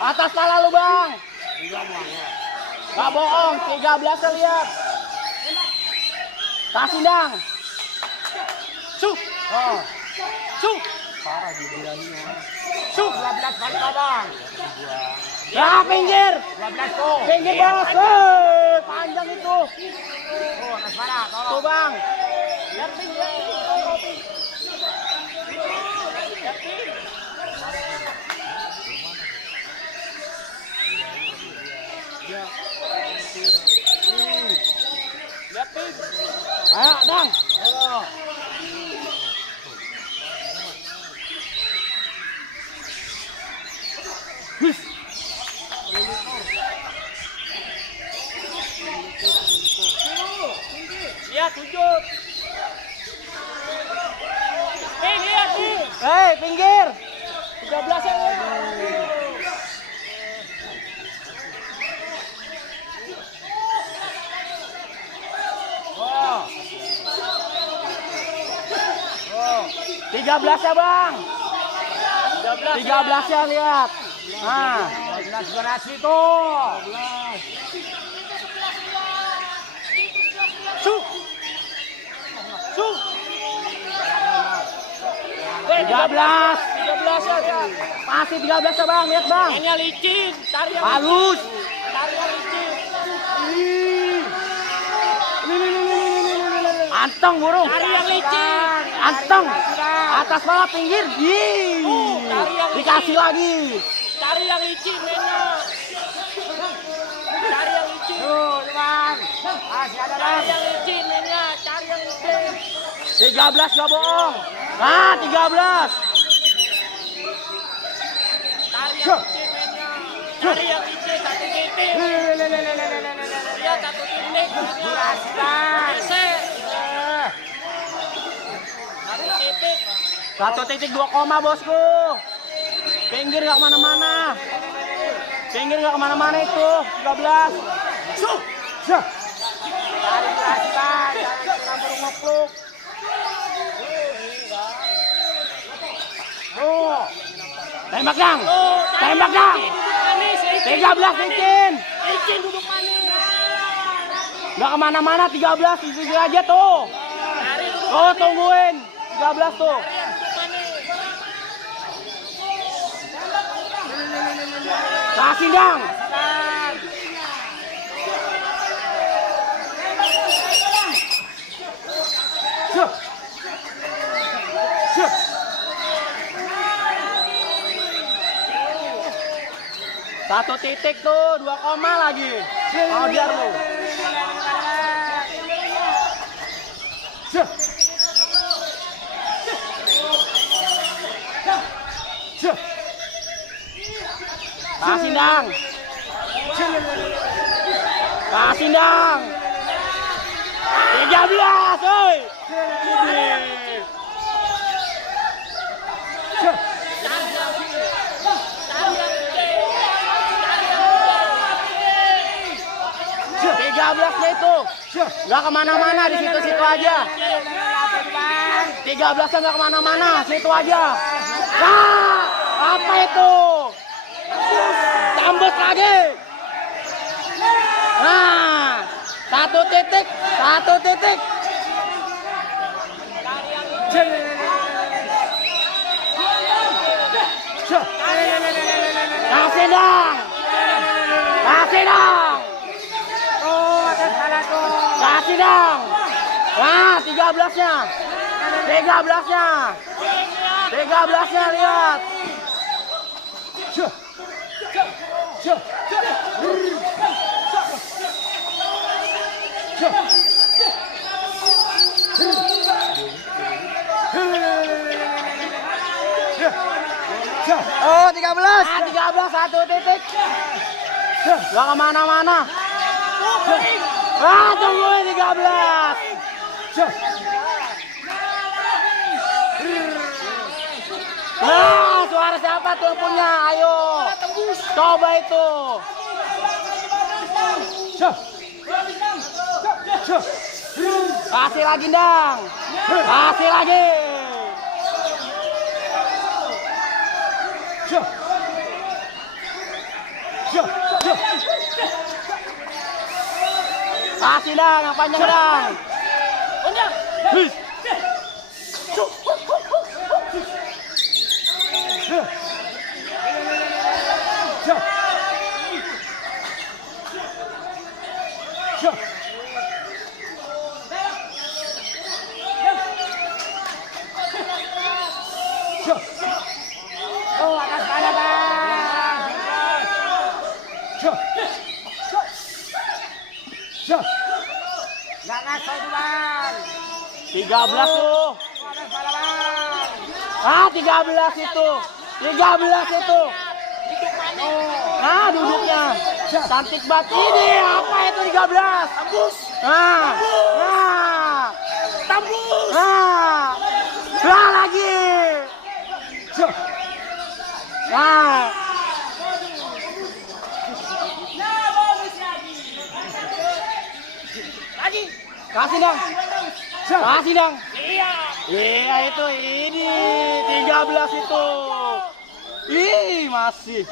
Atas pala lu bang. Gak bohong, 13 lihat. Kasih dang. Su. Oh. Su. Parah dibilangnya. Su. 12 kali bang. Ya pinggir. 12 tuh. Pinggir bos. Panjang itu. Oh, atas mana? Tuh bang. Lihat pinggir. Ayo dang. Lihat tunjuk. Pinggir. Hei pinggir. 13 ya. Oh. 13 ya bang. 13 ya lihat. Nah. 12 berhasil tuh. Su. Su. 13. 13 aja. Masih 13 ya bang, lihat bang. Mainnya licin, cari yang Halus. cari yang licin. Anteng burung. Cari yang licin. Anteng. Atas malah pinggir. cari yang Dikasih lagi. Cari yang licin mainnya. Cari yang licin. Tuh, bang. Masih ada Cari yang licin mainnya, cari yang licin. 13 gak bohong. Nah, 13. Cari yang licin mainnya. Cari yang licin, satu titik. Lihat satu titik. Geser. Satu titik. 1.2 bosku. Pinggir gak kemana-mana. Pinggir gak kemana-mana itu. 13. Cari berhasil, jangan burung ngepluk. Tembak dang. Tembak dang. 13 licin. Licin duduk manis. Gak kemana-mana 13. Di sini aja tuh. Tuh tungguin. 13 tuh. Kasih dang. Satu titik tuh, 2 koma lagi. Mau biar lu. Kasih dang. Kasih dang. 13, oi. nya itu nggak kemana-mana, di situ-situ aja. 13 nggak kemana-mana, situ aja. Nah, apa itu? Tambus lagi. Nah, satu titik. Kasih dong. Kasih dong. Nah, 13-nya. 13-nya lihat. Oh, 13. Ah, 13 satu titik. Gak kemana-mana. Ah, tungguin 13. Ah, suara siapa tuh punya? Ayo. Coba itu. Kasih lagi, Dang. Kasih lagi. Kasih dang, yang panjang dang. His. Oh, atas pada bang. Nggak ngasih tuh bang. 13 tuh. Atas pada bang. Ah, 13 itu. 13 itu. Nah, duduknya. Cantik banget. Ini apa itu 13? Tembus. Nah. Nah. Tembus. Nah. Nah lagi. Nah. Lagi. Kasih dong. Kasih dong. Iya. Iya itu ini 13 itu. Ih, masih.